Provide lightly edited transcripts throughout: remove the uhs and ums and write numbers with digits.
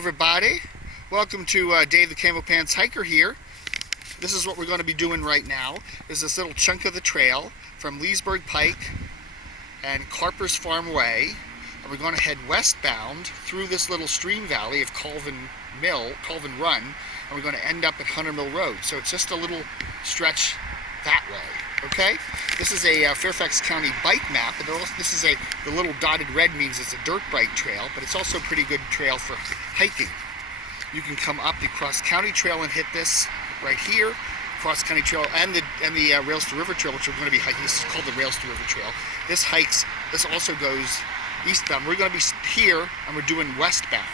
everybody. Welcome to Dave the Camo Pants Hiker here. This is what we're going to be doing right now. Is this little chunk of the trail from Leesburg Pike and Carper's Farm Way. And we're going to head westbound through this little stream valley of Colvin Run, and we're going to end up at Hunter Mill Road. So it's just a little stretch that way. Okay? This is a Fairfax County bike map, and the little dotted red means it's a dirt bike trail, but it's also a pretty good trail for hiking. You can come up the Cross County Trail and hit this right here, Cross County Trail, and the Rails to River Trail, which we're going to be hiking. This is called the Rails to River Trail. This also goes eastbound. We're going to be here, and we're doing westbound.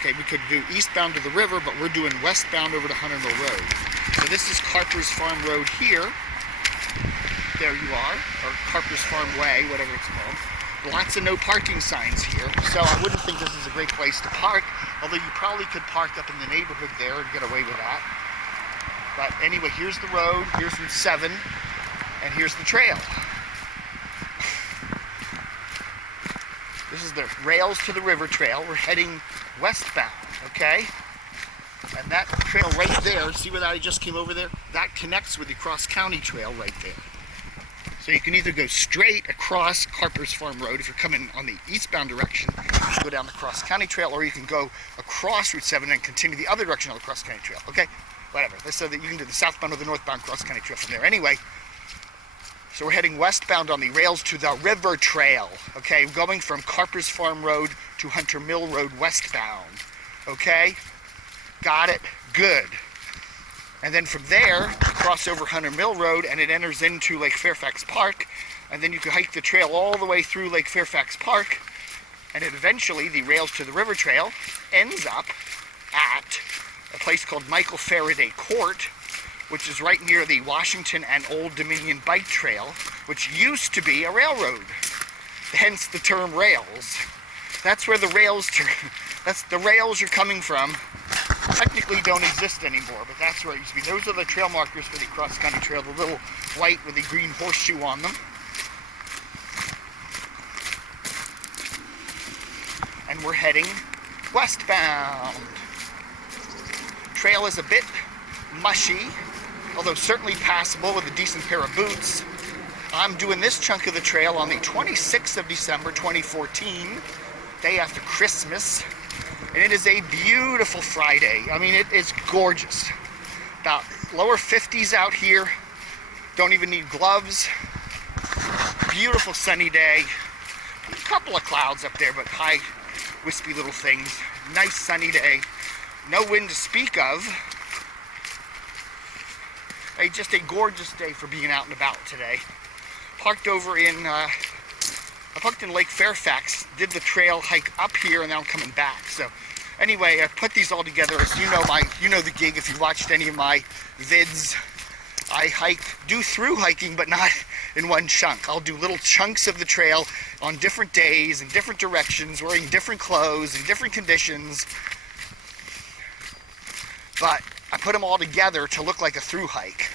Okay, we could do eastbound to the river, but we're doing westbound over to Hunter Mill Road. So this is Carper's Farm Road here. There you are, or Carper's Farm Way, whatever it's called. Lots of no parking signs here, so I wouldn't think this is a great place to park, although you probably could park up in the neighborhood there and get away with that. But anyway, here's the road, here's Route 7, and here's the trail. This is the Rails to the River Trail. We're heading westbound, okay? And that trail right there, see where that I just came over there? That connects with the Cross County Trail right there. So you can either go straight across Carper's Farm Road if you're coming on the eastbound direction, go down the Cross County Trail, or you can go across Route 7 and continue the other direction on the Cross County Trail, okay? Whatever. Let's say that you can do the southbound or the northbound Cross County Trail from there. Anyway, so we're heading westbound on the Rails to the River Trail, okay? Going from Carper's Farm Road to Hunter Mill Road westbound, okay? Got it? Good. And then from there, you cross over Hunter Mill Road and it enters into Lake Fairfax Park, and then you can hike the trail all the way through Lake Fairfax Park, and it eventually, the Rails to the River Trail, ends up at a place called Michael Faraday Court, which is right near the Washington and Old Dominion Bike Trail, which used to be a railroad, hence the term rails. That's where the rails you're coming from technically don't exist anymore, but that's where it used to be. Those are the trail markers for the Cross County Trail, the little white with the green horseshoe on them. And we're heading westbound. Trail is a bit mushy, although certainly passable with a decent pair of boots. I'm doing this chunk of the trail on the 26th of December 2014, day after Christmas. And it is a beautiful Friday. I mean, it is gorgeous. About lower 50s out here. Don't even need gloves. Beautiful sunny day. A couple of clouds up there, but high, wispy little things. Nice sunny day. No wind to speak of. Just a gorgeous day for being out and about today. Parked in Lake Fairfax, did the trail hike up here, and now I'm coming back. So anyway, I put these all together. As you know the gig if you watched any of my vids. I do through hiking, but not in one chunk. I'll do little chunks of the trail on different days, in different directions, wearing different clothes, in different conditions. But I put them all together to look like a through hike.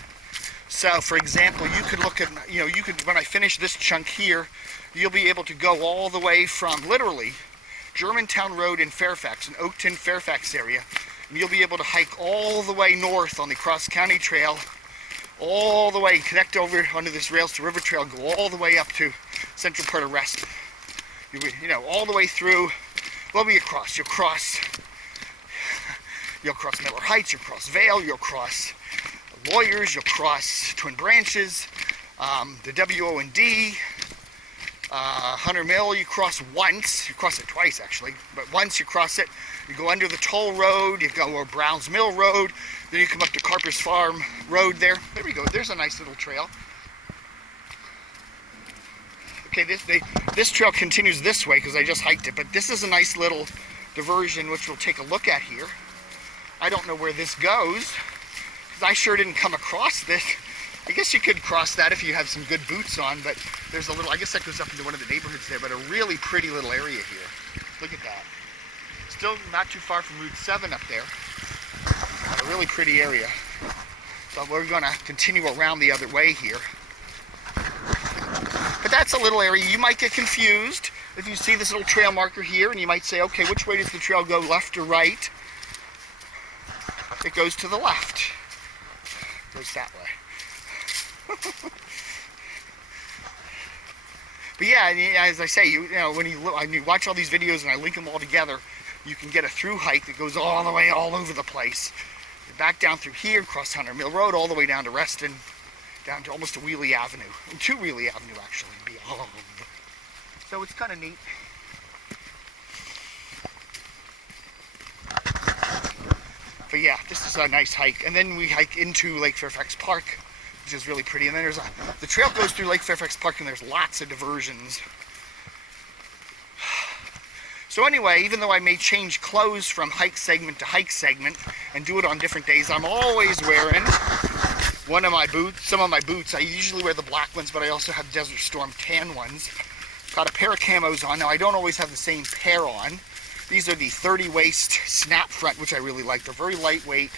So, for example, you could look at, when I finish this chunk here, you'll be able to go all the way from, literally, Germantown Road in Fairfax, in Oakton, Fairfax area, and you'll be able to hike all the way north on the Cross County Trail, all the way, connect over onto this Rails to River Trail, go all the way up to central part of Reston. All the way through, what will you cross? You'll cross Miller Heights, you'll cross Vale, you'll cross Lawyers, you'll cross Twin Branches, the WO&D, Hunter Mill, you cross once. You cross it twice, actually, but once you cross it, you go under the toll road, you go over Browns Mill Road, then you come up to Carper's Farm Road there. There we go. There's a nice little trail. Okay, this trail continues this way because I just hiked it, but this is a nice little diversion which we'll take a look at here. I don't know where this goes because I sure didn't come across this. I guess you could cross that if you have some good boots on, but there's a little, I guess that goes up into one of the neighborhoods there, but a really pretty little area here. Look at that. Still not too far from Route 7 up there. A really pretty area. So we're going to continue around the other way here. But that's a little area. You might get confused if you see this little trail marker here, and you might say, okay, which way does the trail go, left or right? It goes to the left. It goes that way. But yeah, as I say, you know, when you watch all these videos and I link them all together, you can get a through hike that goes all the way all over the place. Back down through here, across Hunter Mill Road, all the way down to Reston, down to almost to Wheelie Avenue. To Wheelie Avenue, actually, beyond. So it's kind of neat. But yeah, this is a nice hike. And then we hike into Lake Fairfax Park, which is really pretty. And then the trail goes through Lake Fairfax Park, and there's lots of diversions. So anyway, even though I may change clothes from hike segment to hike segment and do it on different days, I'm always wearing some of my boots. I usually wear the black ones, but I also have Desert Storm tan ones. Got a pair of camos on. Now, I don't always have the same pair on. These are the 30 waist snap front, which I really like. They're very lightweight.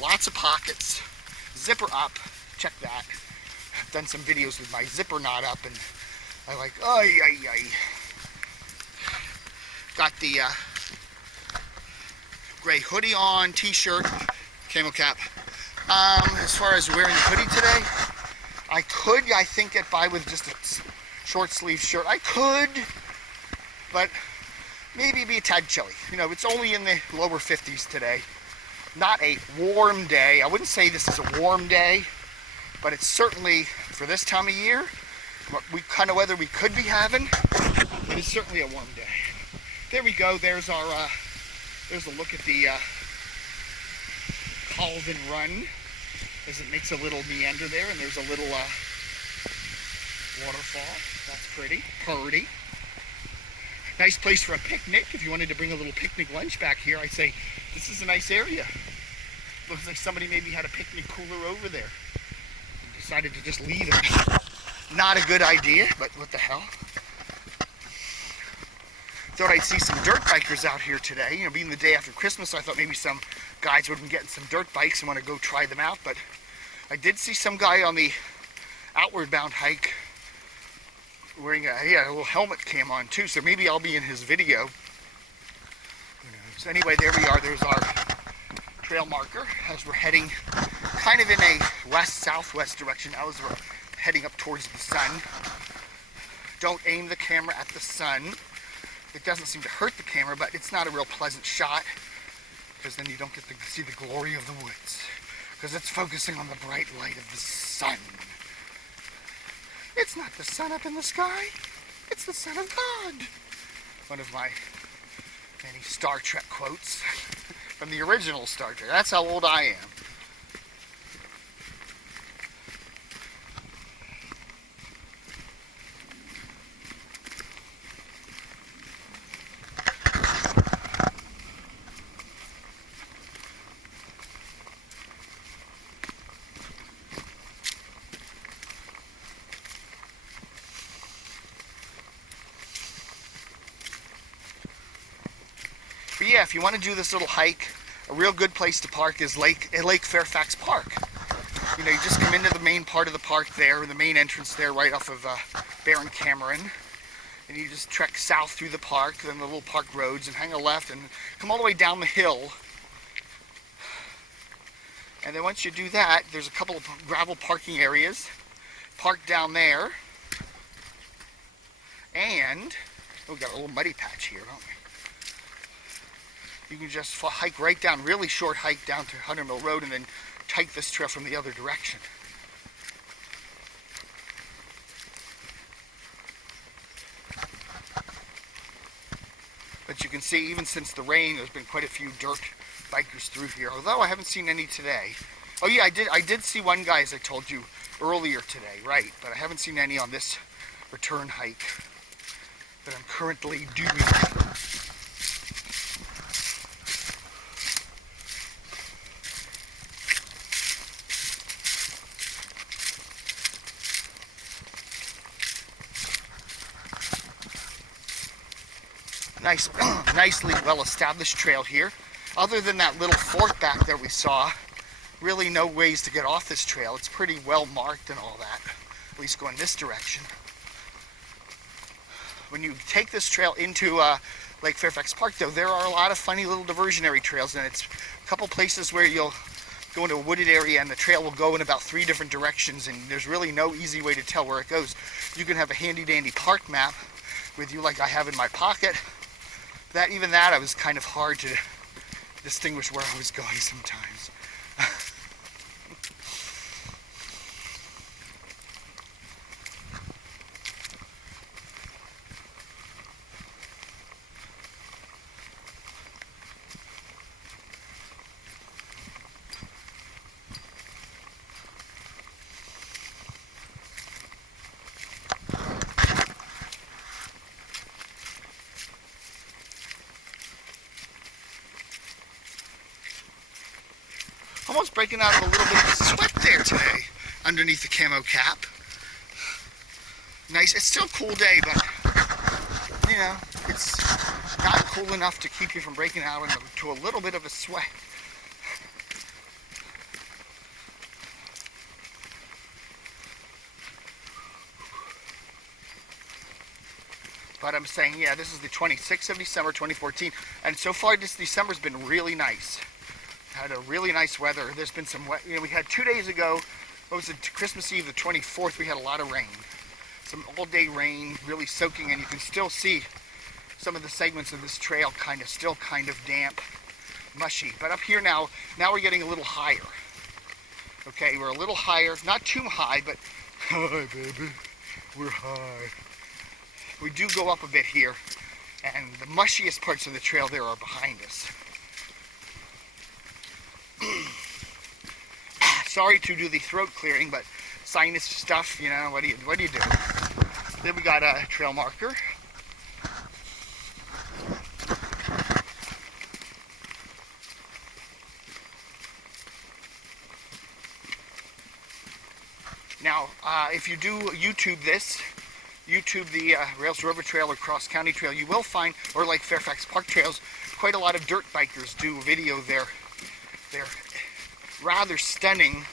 Lots of pockets. Zipper up. Check that. I've done some videos with my zipper knot up, and I like, Got the gray hoodie on, t-shirt, camo cap. As far as wearing the hoodie today, I think, get by with just a short sleeve shirt. I could, but maybe be a tad chilly. You know, it's only in the lower 50s today. Not a warm day. I wouldn't say this is a warm day, but it's certainly, for this time of year, what kind of weather we could be having, it's certainly a warm day. There we go. There's our, there's a look at the Calvin Run, as it makes a little meander there, and there's a little waterfall. That's pretty. Nice place for a picnic. If you wanted to bring a little picnic lunch back here, I'd say this is a nice area. Looks like somebody maybe had a picnic cooler over there and decided to just leave it. Not a good idea, but what the hell. Thought I'd see some dirt bikers out here today. You know, being the day after Christmas, I thought maybe some guys would be getting some dirt bikes and want to go try them out. But I did see some guy on the outward bound hike wearing a little helmet cam on too. So maybe I'll be in his video. Who knows? Anyway, there we are. There's our trail marker as we're heading kind of in a west-southwest direction now as we're heading up towards the sun. Don't aim the camera at the sun. It doesn't seem to hurt the camera, but it's not a real pleasant shot because then you don't get to see the glory of the woods because it's focusing on the bright light of the sun. It's not the sun up in the sky, it's the Son of God. One of my many Star Trek quotes from the original Star Trek. That's how old I am. But yeah, if you want to do this little hike, a real good place to park is Lake Fairfax Park. You know, you just come into the main part of the park there, the main entrance there right off of Baron Cameron, and you just trek south through the park, then the little park roads, and hang a left and come all the way down the hill. And then once you do that, there's a couple of gravel parking areas. Park down there. And we've got a little muddy patch here, don't we? You can just hike right down, really short hike down to Hunter Mill Road and then take this trail from the other direction. But you can see, even since the rain, there's been quite a few dirt bikers through here, although I haven't seen any today. Oh yeah, I did see one guy, as I told you, earlier today, right, but I haven't seen any on this return hike that I'm currently doing. Nicely well-established trail here. Other than that little fork back there we saw, really no ways to get off this trail. It's pretty well marked and all that, at least going this direction. when you take this trail into Lake Fairfax Park, though, there are a lot of funny little diversionary trails, and it's a couple places where you'll go into a wooded area and the trail will go in about 3 different directions, and there's really no easy way to tell where it goes. You can have a handy dandy park map with you like I have in my pocket. Even that I was kind of hard to distinguish where I was going sometimes. Almost breaking out of a little bit of sweat there today underneath the camo cap. Nice. It's still a cool day, but you know, it's not cool enough to keep you from breaking out into a little bit of a sweat. But I'm saying, yeah, this is the 26th of December 2014, and so far this December's been really nice. Had a really nice weather. There's been some wet, we had 2 days ago, what was it, Christmas Eve, the 24th, we had a lot of rain. Some all-day rain, really soaking, and you can still see some of the segments of this trail still kind of damp, mushy. But up here now we're getting a little higher. Okay, we're a little higher, not too high, but hi, baby, we're high. We do go up a bit here, and the mushiest parts of the trail there are behind us. Sorry to do the throat clearing, but sinus stuff, you know, what do you do? Then we got a trail marker. Now, if you do YouTube the Rails River Trail or Cross County Trail, you will find, or like Fairfax Park Trails, quite a lot of dirt bikers do video their rather stunning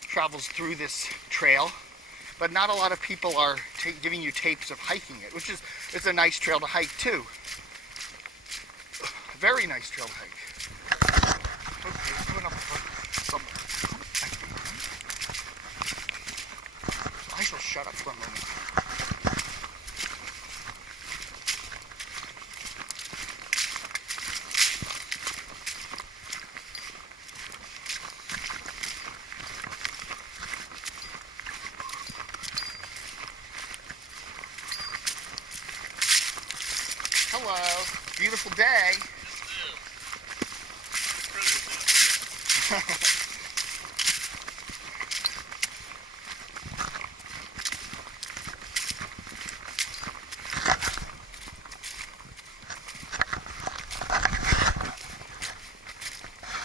travels through this trail, but not a lot of people are giving you tapes of hiking it, which is, it's a nice trail to hike too. Very nice trail to hike. Okay, coming up from I shall shut up for a moment. Hello, beautiful day.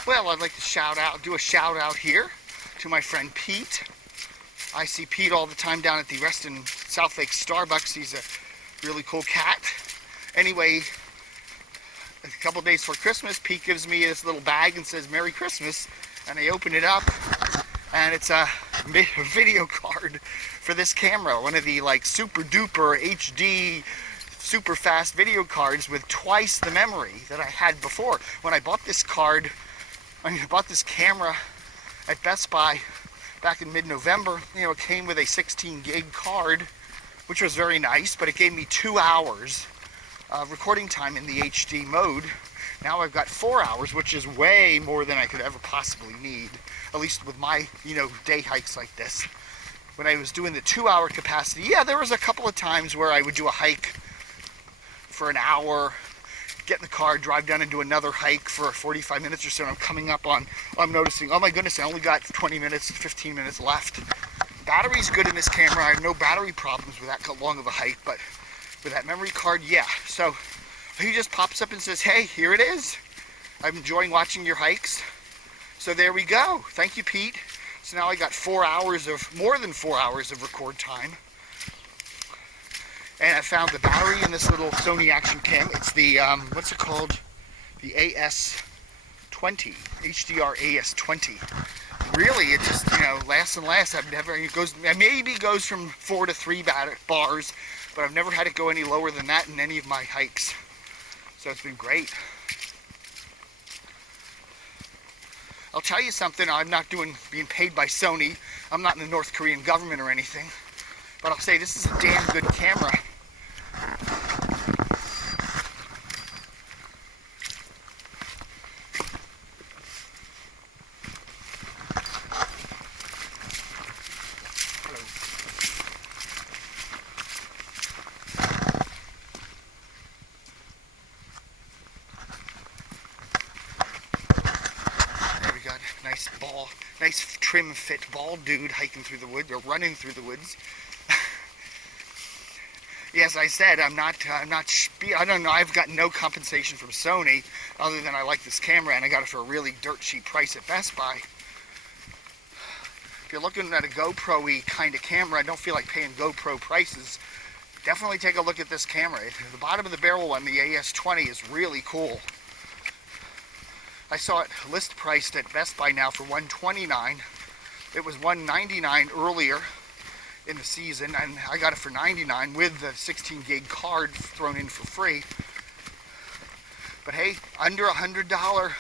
Well, I'd like to do a shout out here to my friend Pete. I see Pete all the time down at the Reston South Lake Starbucks. He's a really cool cat. Anyway, a couple days before Christmas, Pete gives me this little bag and says, "Merry Christmas," and I open it up, and it's a video card for this camera, one of the like super duper HD super fast video cards with twice the memory that I had before. When I bought this camera at Best Buy back in mid-November, it came with a 16 gig card, which was very nice, but it gave me 2 hours recording time in the HD mode. Now I've got 4 hours, which is way more than I could ever possibly need, at least with my, day hikes like this. When I was doing the 2-hour capacity, yeah, there was a couple of times where I would do a hike for an hour, get in the car, drive down and do another hike for 45 minutes or so, and I'm noticing, oh my goodness, I only got 20 minutes, 15 minutes left. Battery's good in this camera. I have no battery problems with that long of a hike, but with that memory card, yeah. So he just pops up and says, "Hey, here it is. I'm enjoying watching your hikes." So there we go. Thank you, Pete. So now I got more than 4 hours of record time. And I found the battery in this little Sony Action Cam. It's the, what's it called? The AS20, HDR AS20. Really, it just, lasts and lasts. It maybe goes from 4 to 3 bars, but I've never had it go any lower than that in any of my hikes. So it's been great. I'll tell you something, I'm not being paid by Sony. I'm not in the North Korean government or anything. But I'll say this is a damn good camera. Nice trim fit bald dude hiking through the woods, or running through the woods. Yes, I said I don't know, I've got no compensation from Sony other than I like this camera and I got it for a really dirt cheap price at Best Buy. If you're looking at a GoPro-y kind of camera, I don't feel like paying GoPro prices. Definitely take a look at this camera. The bottom of the barrel one, the AS20, is really cool. I saw it list priced at Best Buy now for $129. It was $199 earlier in the season, and I got it for $99 with the 16 gig card thrown in for free. But hey, under $100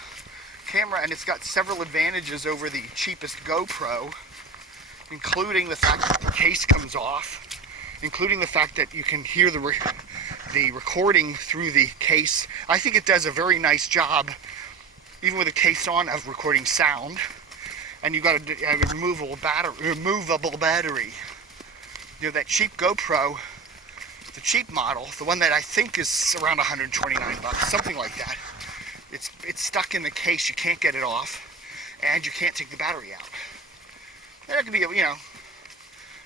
camera, and it's got several advantages over the cheapest GoPro, including the fact that the case comes off, including the fact that you can hear the recording through the case. I think it does a very nice job, even with the case on, of recording sound. And you've got a removable battery. You know, that cheap GoPro, the cheap model, the one that I think is around $129, something like that. It's stuck in the case. You can't get it off, and you can't take the battery out. And that could be, you know,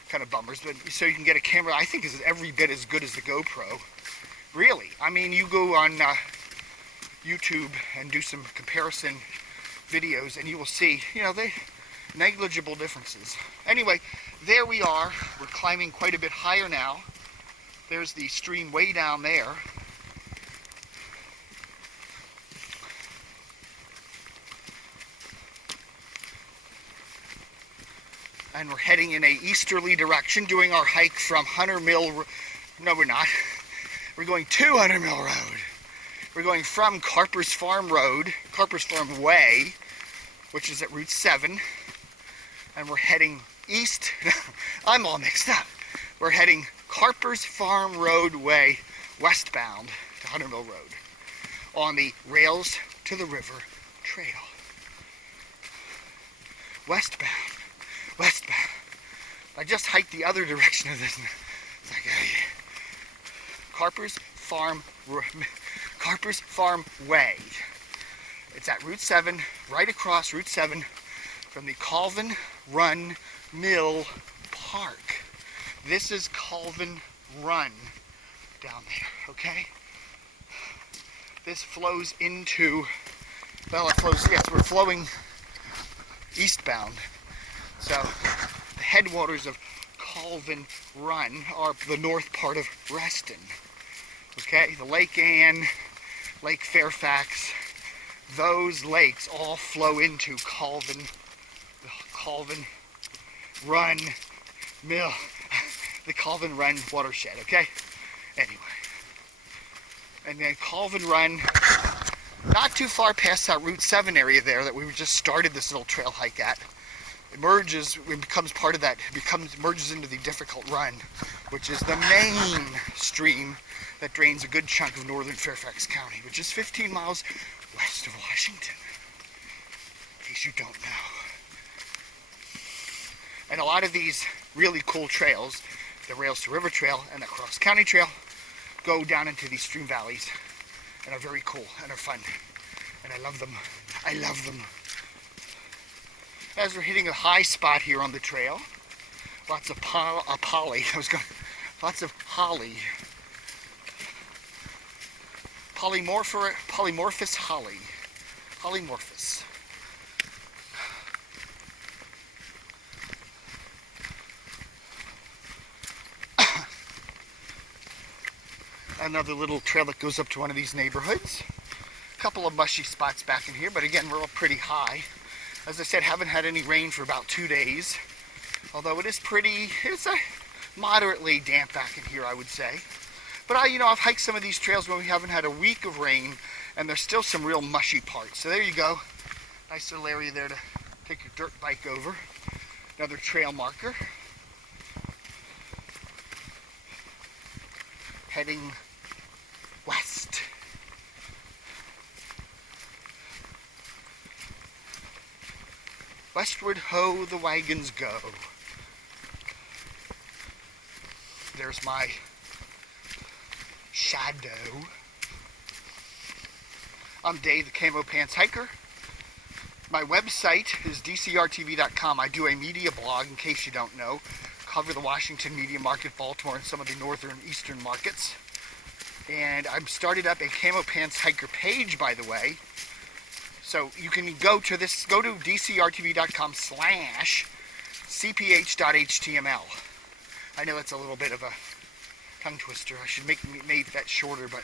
kind of bummers. But so you can get a camera I think is every bit as good as the GoPro. Really, I mean, you go on YouTube and do some comparison videos and you will see, you know, negligible differences. Anyway, there we are. We're climbing quite a bit higher now. There's the stream way down there. And we're heading in a easterly direction, doing our hike from Hunter Mill. No, we're not. We're going to Hunter Mill Road. We're going from Carper's Farm Way, which is at Route 7, and we're heading east. I'm all mixed up. We're heading Carper's Farm Road Way westbound to Hunter Mill Road on the Rails to the River Trail. Westbound. I just hiked the other direction of this. It's like, Carper's Farm Way. It's at Route 7, right across Route 7 from the Colvin Run Mill Park. This is Colvin Run down there, okay? This flows into, well, it flows, yes, we're flowing eastbound. So the headwaters of Colvin Run are the north part of Reston. Okay, the Lake Ann, Lake Fairfax, those lakes all flow into Colvin Run Mill, the Colvin Run watershed, okay? Anyway, and then Colvin Run, not too far past that Route 7 area there that we just started this little trail hike at. It merges, it becomes part of that, merges into the Difficult Run, which is the main stream that drains a good chunk of northern Fairfax County, which is 15 miles west of Washington, in case you don't know. And a lot of these really cool trails, the Rails to River Trail and the Cross County Trail, go down into these stream valleys and are very cool and are fun. And I love them. I love them. As we're hitting a high spot here on the trail, lots of lots of holly. Polymorphous holly. Polymorphous. Another little trail that goes up to one of these neighborhoods. A couple of mushy spots back in here, but again, we're all pretty high. As I said, haven't had any rain for about 2 days. Although it is pretty, it's a moderately damp back in here, I would say. But I've hiked some of these trails when we haven't had a week of rain, and there's still some real mushy parts. So there you go. Nice little area there to take your dirt bike over. Another trail marker. Heading west. Westward ho the wagons go. There's my shadow. I'm Dave, the Camo Pants Hiker. My website is dcrtv.com. I do a media blog, in case you don't know. Cover the Washington media market, Baltimore, and some of the northern eastern markets. And I've started up a Camo Pants Hiker page, by the way. So you can go to dcrtv.com/cph.html. I know it's a little bit of a tongue twister. I should make that shorter, but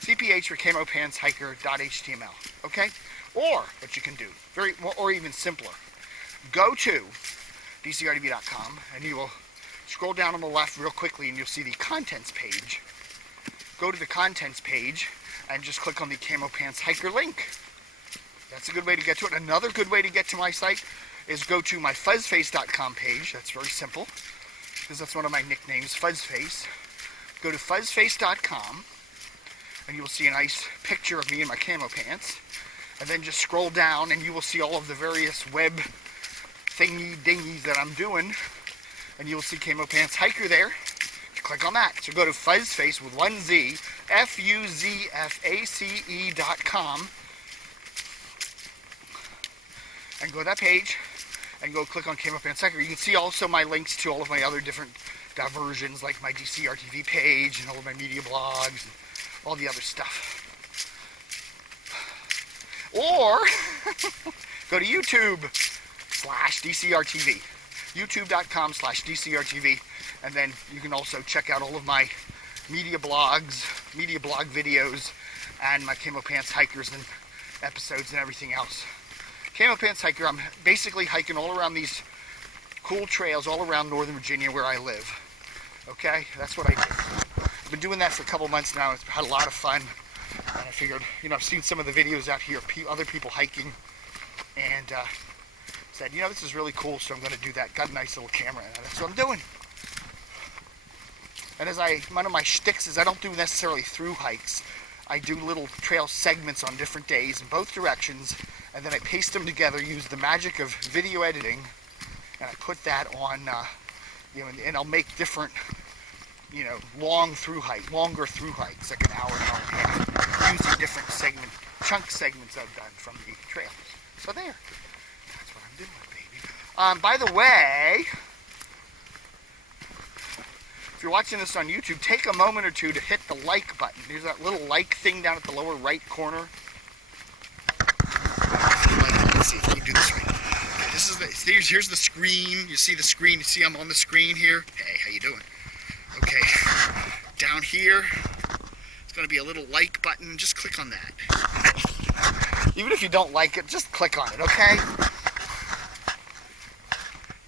cph for CamoPantsHiker.html. Okay? Or what you can do, or even simpler, go to dcrtv.com and you will scroll down on the left real quickly and you'll see the contents page. Go to the contents page and just click on the Camo Pants Hiker link. That's a good way to get to it. Another good way to get to my site is go to my fuzzface.com page. That's very simple, because that's one of my nicknames, Fuzzface. Go to fuzzface.com and you will see a nice picture of me in my camo pants. And then just scroll down and you will see all of the various web thingy-dingies that I'm doing. And you will see Camo Pants Hiker there. Click on that. So go to Fuzzface with one Z, FUZFACE.com. And go to that page and go click on Camo Pants Hiker. You can see also my links to all of my other different diversions, like my DCRTV page and all of my media blogs and all the other stuff. Or go to YouTube/DCRTV, youtube.com/DCRTV, and then you can also check out all of my media blog videos, and my Camo Pants Hikers and episodes and everything else. Camo Pants Hiker, I'm basically hiking all around these cool trails all around Northern Virginia where I live. Okay, that's what I do. I've been doing that for a couple months now. It's had a lot of fun. And I figured, I've seen some of the videos out here, other people hiking, and said, this is really cool, so I'm going to do that. Got a nice little camera, and that's what I'm doing. And one of my shticks is I don't do necessarily through hikes. I do little trail segments on different days in both directions, and then I paste them together, use the magic of video editing, and I put that on, and I'll make different, longer through hikes, like an hour and a half, using different chunk segments I've done from the trails. So there, that's what I'm doing, baby. By the way, if you're watching this on YouTube, take a moment or two to hit the like button. There's that little like thing down at the lower right corner. Let's see if we can do this right. Okay, here's the screen. You see the screen? You see I'm on the screen here? Hey, how you doing? Okay, down here, it's going to be a little like button. Just click on that. Even if you don't like it, just click on it, okay?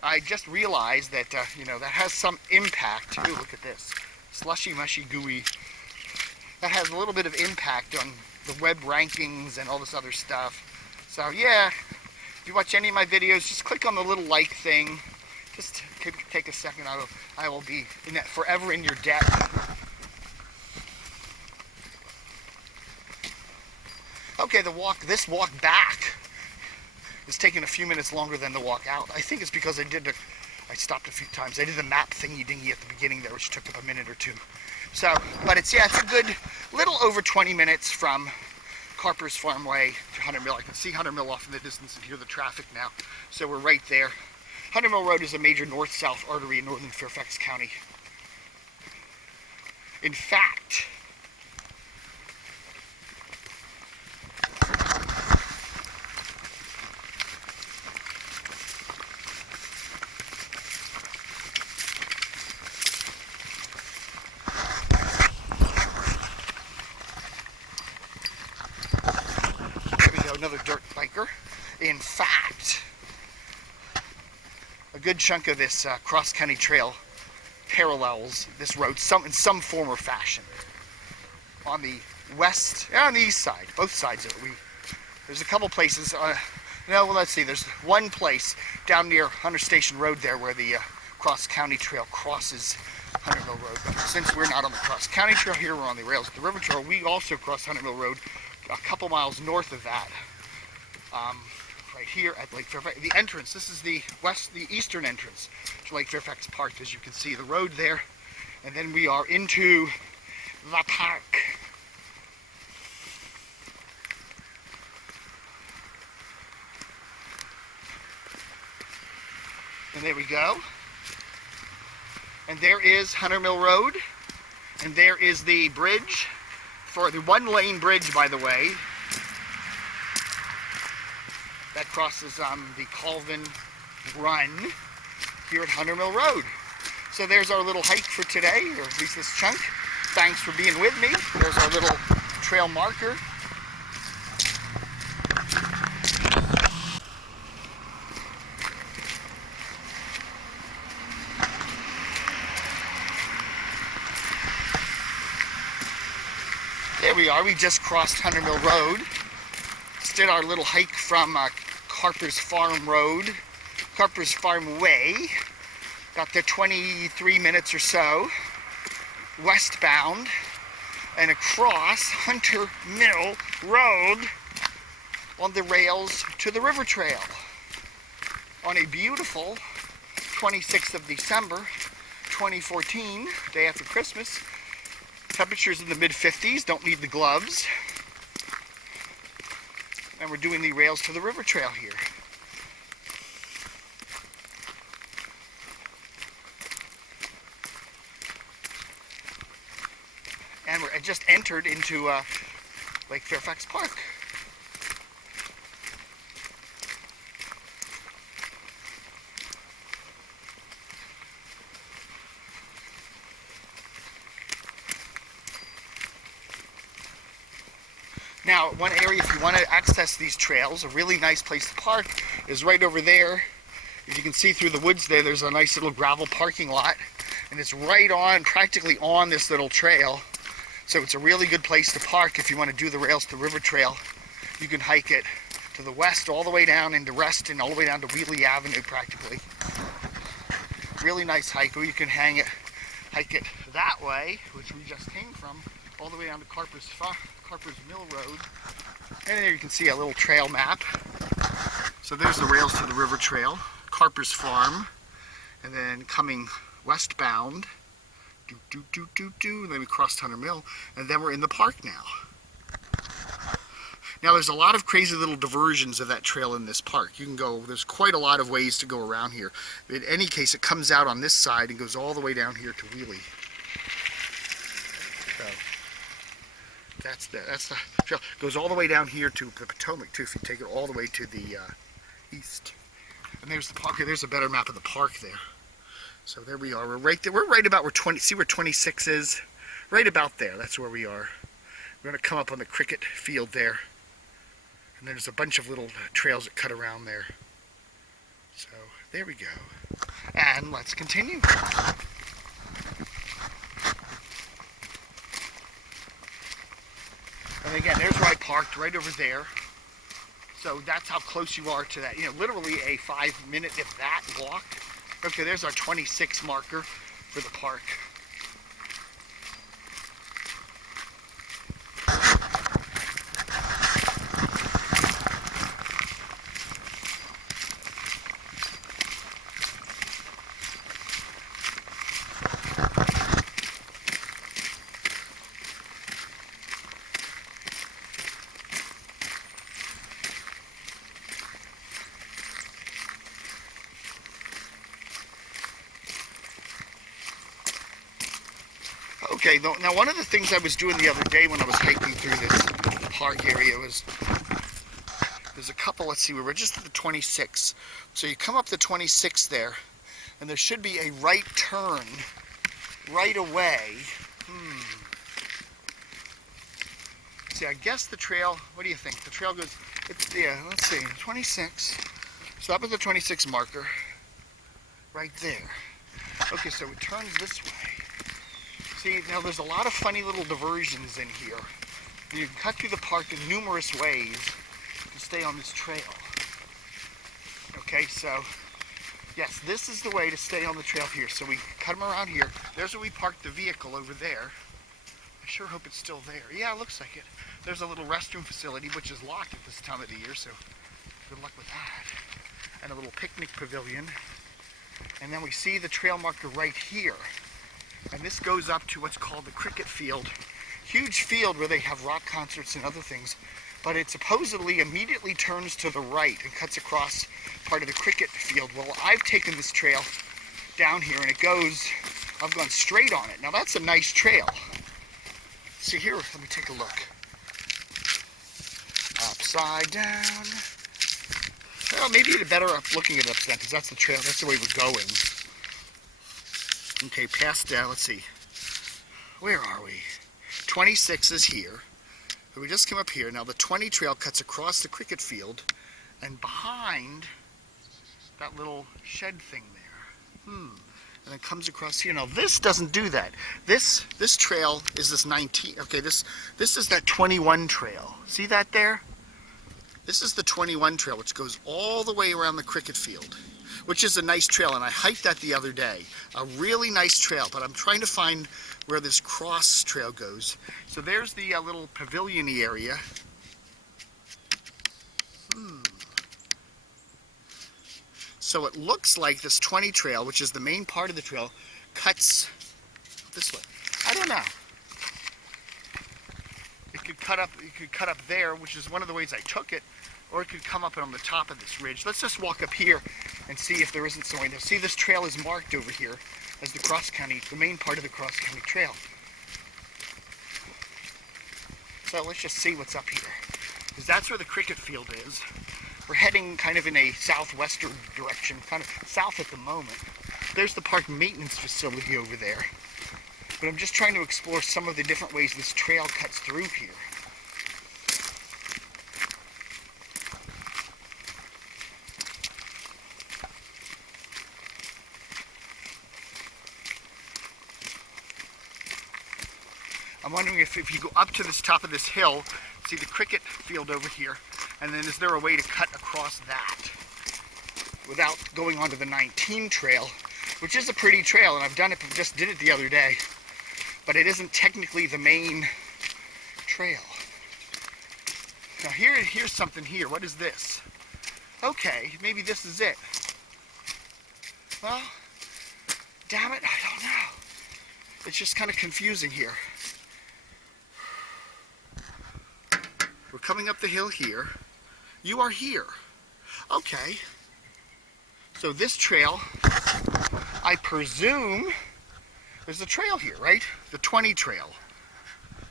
I just realized that, that has some impact. Ooh, look at this. Slushy, mushy, gooey. That has a little bit of impact on the web rankings and all this other stuff. So, yeah, if you watch any of my videos, just click on the little like thing. Just take a second. I will be forever in your debt. Okay, this walk back is taking a few minutes longer than the walk out. I think it's because I stopped a few times. I did the map thingy-dingy at the beginning there, which took up a minute or two. So, but it's a good little over 20 minutes from Carper's Farm Way to Hunter Mill. I can see Hunter Mill off in the distance and hear the traffic now. So we're right there. Hunter Mill Road is a major north-south artery in northern Fairfax County. In fact, another dirt biker. In fact, a good chunk of this cross-country trail parallels this road in some form or fashion. On the west and on the east side, both sides of it. There's a couple places. No, well, let's see. There's one place down near Hunter Station Road there where the cross county trail crosses Hunter Mill Road. But since we're not on the cross county trail here, we're on the rails of the river trail. We also cross Hunter Mill Road a couple miles north of that. Right here at Lake Fairfax. The entrance, this is the eastern entrance to Lake Fairfax Park, as you can see the road there. And then we are into the park. And there we go. And there is Hunter Mill Road. And there is the bridge, for the one-lane bridge, by the way, that crosses the Colvin Run here at Hunter Mill Road. So there's our little hike for today, or at least this chunk. Thanks for being with me. There's our little trail marker. There we are. We just crossed Hunter Mill Road. Just did our little hike from Carper's Farm Road, Carper's Farm Way. Got there 23 minutes or so, westbound, and across Hunter Mill Road on the rails to the river trail on a beautiful 26th of December 2014, day after Christmas. Temperatures in the mid-50s, don't need the gloves. And we're doing the rails to the river trail here. And I just entered into Lake Fairfax Park. Now, one area, if you want to access these trails, a really nice place to park is right over there. As you can see through the woods there, there's a nice little gravel parking lot. And it's right on, practically on this little trail. So it's a really good place to park if you want to do the rails to the river trail. You can hike it to the west all the way down into Reston, all the way down to Wheatley Avenue practically. Really nice hike, or you can hike it that way, which we just came from, all the way down to Carper's Mill Road. And there you can see a little trail map. So there's the rails to the river trail, Carper's Farm, and then coming westbound, then we crossed Hunter Mill, and then we're in the park now. Now there's a lot of crazy little diversions of that trail in this park. You can go, there's quite a lot of ways to go around here. In any case, it comes out on this side and goes all the way down here to Wheelie. So that's the trail. Goes all the way down here to the Potomac too, if you take it all the way to the east. And there's the park. There's a better map of the park there. So there we are. We're right there. We're right about where 20. See where 26 is? Right about there. That's where we are. We're going to come up on the cricket field there. And there's a bunch of little trails that cut around there. So there we go. And let's continue. And again, there's where I parked, right over there. So that's how close you are to that. You know, literally a 5-minute, if that, walk. Okay, there's our 26 marker for the park. Okay, now one of the things I was doing the other day when I was hiking through this park area was, there's a couple, let's see, we were just at the 26. So you come up the 26 there, and there should be a right turn right away. See, I guess the trail, what do you think? The trail goes, it's, yeah, let's see, 26. So that was the 26 marker, right there. Okay, so it turns this way. See, now there's a lot of funny little diversions in here. You can cut through the park in numerous ways to stay on this trail. Okay, so yes, this is the way to stay on the trail here. So we cut them around here. There's where we parked the vehicle over there. I sure hope it's still there. Yeah, it looks like it. There's a little restroom facility, which is locked at this time of the year, so good luck with that. And a little picnic pavilion. And then we see the trail marker right here. And this goes up to what's called the cricket field. Huge field where they have rock concerts and other things. But it supposedly immediately turns to the right and cuts across part of the cricket field. Well, I've taken this trail down here and it goes, I've gone straight on it. Now that's a nice trail. See here, let me take a look. Upside down. Well, maybe you're better off looking at it upside down because that's the trail, that's the way we're going. Okay, past down, let's see. Where are we? 26 is here. So we just came up here. Now the 20 trail cuts across the cricket field and behind that little shed thing there. And it comes across here. Now this doesn't do that. This trail is this 19. Okay, this is that 21 trail. See that there? This is the 21 trail, which goes all the way around the cricket field, which is a nice trail, and I hiked that the other day. A really nice trail, but I'm trying to find where this cross trail goes. So there's the little pavilion-y area. So it looks like this 20 trail, which is the main part of the trail, cuts this way. I don't know. It could cut up there, which is one of the ways I took it, or it could come up on the top of this ridge. Let's just walk up here and see if there isn't some way. Now see, this trail is marked over here as the main part of the cross-country trail. So let's just see what's up here, because that's where the cricket field is. We're heading kind of in a southwestern direction, kind of south at the moment. There's the park maintenance facility over there. But I'm just trying to explore some of the different ways this trail cuts through here. I'm wondering if you go up to this top of this hill, see the cricket field over here, and then is there a way to cut across that without going onto the 19 trail, which is a pretty trail, and I've done it, just did it the other day, but it isn't technically the main trail. Now here's something here. What is this? Okay, maybe this is it. Well, damn it, I don't know. It's just kind of confusing here. We're coming up the hill here. You are here. Okay. So this trail, I presume, there's a trail here, right? The 20 trail.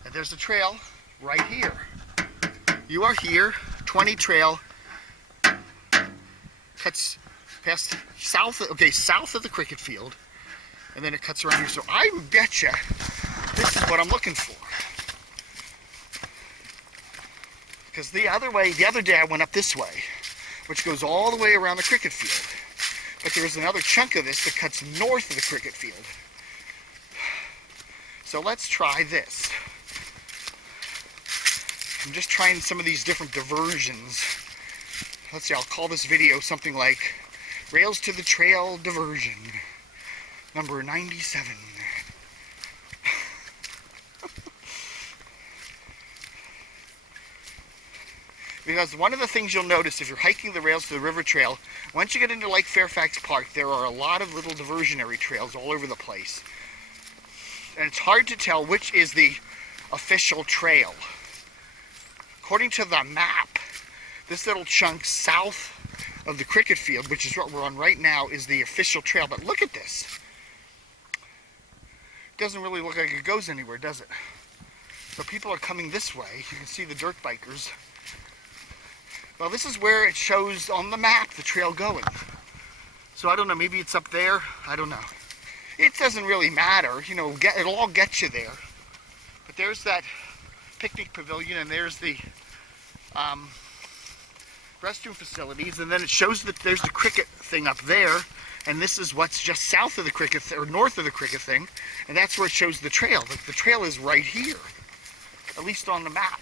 And there's a trail right here. You are here. 20 trail cuts past south of the cricket field, and then it cuts around here. So I betcha this is what I'm looking for. Because the other day I went up this way, which goes all the way around the cricket field. But there's another chunk of this that cuts north of the cricket field. So let's try this. I'm just trying some of these different diversions. Let's see, I'll call this video something like Rails to the Trail Diversion, number 97. Because one of the things you'll notice if you're hiking the Rails to the River Trail, once you get into Lake Fairfax Park, there are a lot of little diversionary trails all over the place. And it's hard to tell which is the official trail. According to the map, this little chunk south of the cricket field, which is what we're on right now, is the official trail. But look at this. It doesn't really look like it goes anywhere, does it? So people are coming this way. You can see the dirt bikers. Well, this is where it shows on the map the trail going. So I don't know, maybe it's up there. I don't know. It doesn't really matter, you know, it'll all get you there. But there's that picnic pavilion, and there's the restroom facilities, and then it shows that there's the cricket thing up there, and this is what's just south of the cricket, or north of the cricket thing, and that's where it shows the trail. Like the trail is right here, at least on the map.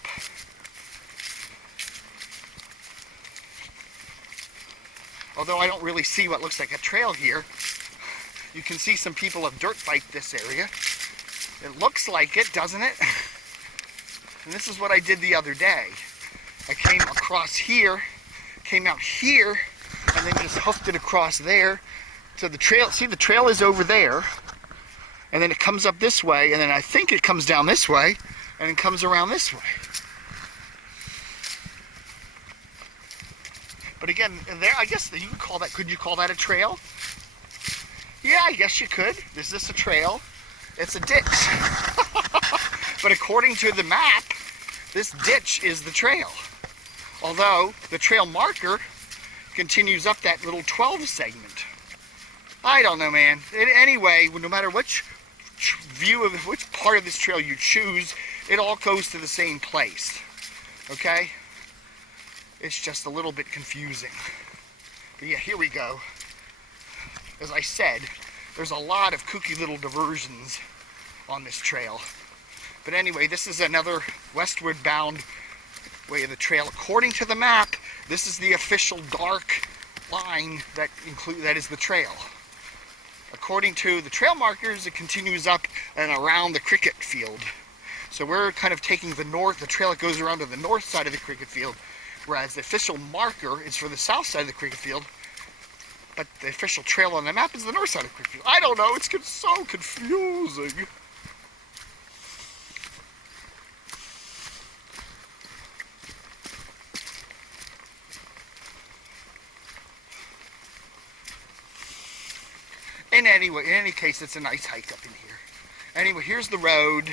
Although I don't really see what looks like a trail here. You can see some people have dirt biked this area. It looks like it, doesn't it? And this is what I did the other day. I came across here, came out here, and then just hoofed it across there. So the trail, see the trail is over there, and then it comes up this way, and then I think it comes down this way, and it comes around this way. But again, there, I guess you could call that, could you call that a trail? Yeah, I guess you could. Is this a trail? It's a ditch. But according to the map, this ditch is the trail. Although the trail marker continues up that little 12 segment. I don't know, man. Anyway, no matter which view of which part of this trail you choose, it all goes to the same place. Okay? It's just a little bit confusing. But yeah, here we go. As I said, there's a lot of kooky little diversions on this trail. But anyway, this is another westward bound way of the trail. According to the map, this is the official dark line that is the trail. According to the trail markers, it continues up and around the cricket field. So we're kind of taking the trail that goes around to the north side of the cricket field, whereas the official marker is for the south side of the cricket field, but the official trail on the map is the north side of the cricket field. I don't know, it's so confusing. In any case, it's a nice hike up in here. Anyway, here's the road.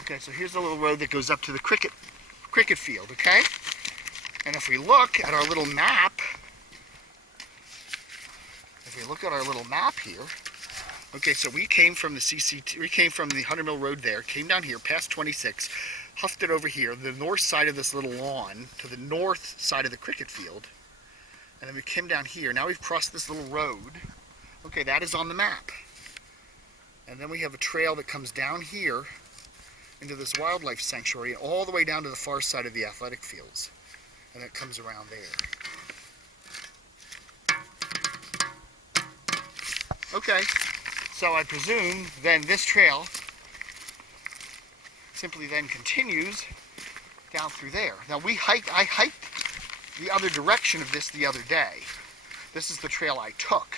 Okay, so here's the little road that goes up to the cricket field, okay? And if we look at our little map, here, okay, so we came from the we came from the 100 Mill Road there, came down here past 26, huffed it over here, the north side of this little lawn, to the north side of the cricket field, and then we came down here. Now we've crossed this little road. Okay, that is on the map. And then we have a trail that comes down here into this wildlife sanctuary all the way down to the far side of the athletic fields. And it comes around there. Okay, so I presume then this trail simply then continues down through there. Now I hiked the other direction of this the other day. This is the trail I took.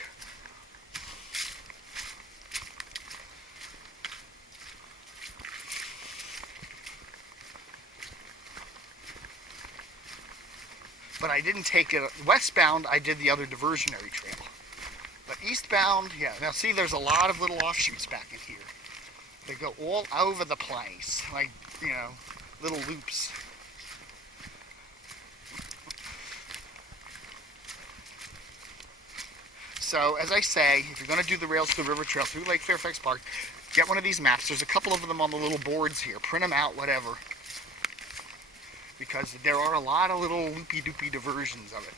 But I didn't take it westbound, I did the other diversionary trail. But eastbound, yeah, now see there's a lot of little offshoots back in here. They go all over the place, like, you know, little loops. So, as I say, if you're going to do the Rails to the River Trail through Lake Fairfax Park, get one of these maps. There's a couple of them on the little boards here. Print them out, whatever. Because there are a lot of little loopy-doopy diversions of it.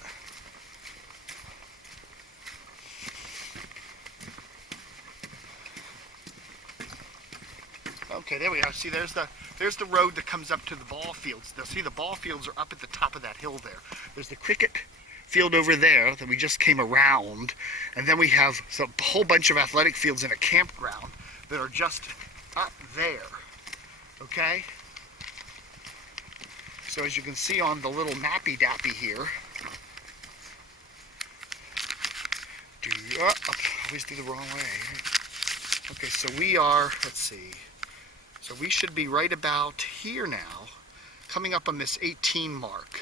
Okay, there we are. See, there's the road that comes up to the ball fields. Now, see, the ball fields are up at the top of that hill there. There's the cricket field over there that we just came around, and then we have a whole bunch of athletic fields and a campground that are just up there. Okay? So as you can see on the little mappy-dappy here, always do the wrong way. Okay, so we are, let's see, so we should be right about here now, coming up on this 18 mark.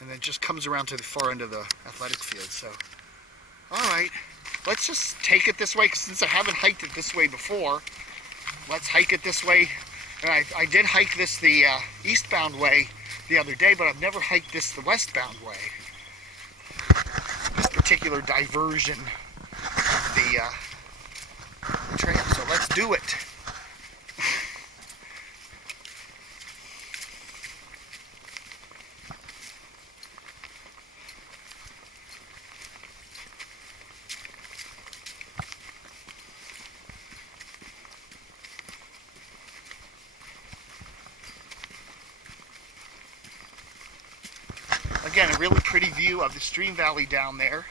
And then it just comes around to the far end of the athletic field. So, all right, let's just take it this way, 'cause since I haven't hiked it this way before, let's hike it this way. And I did hike this the eastbound way the other day, but I've never hiked this the westbound way. This particular diversion of the trail. So let's do it. again, a really pretty view of the stream valley down there.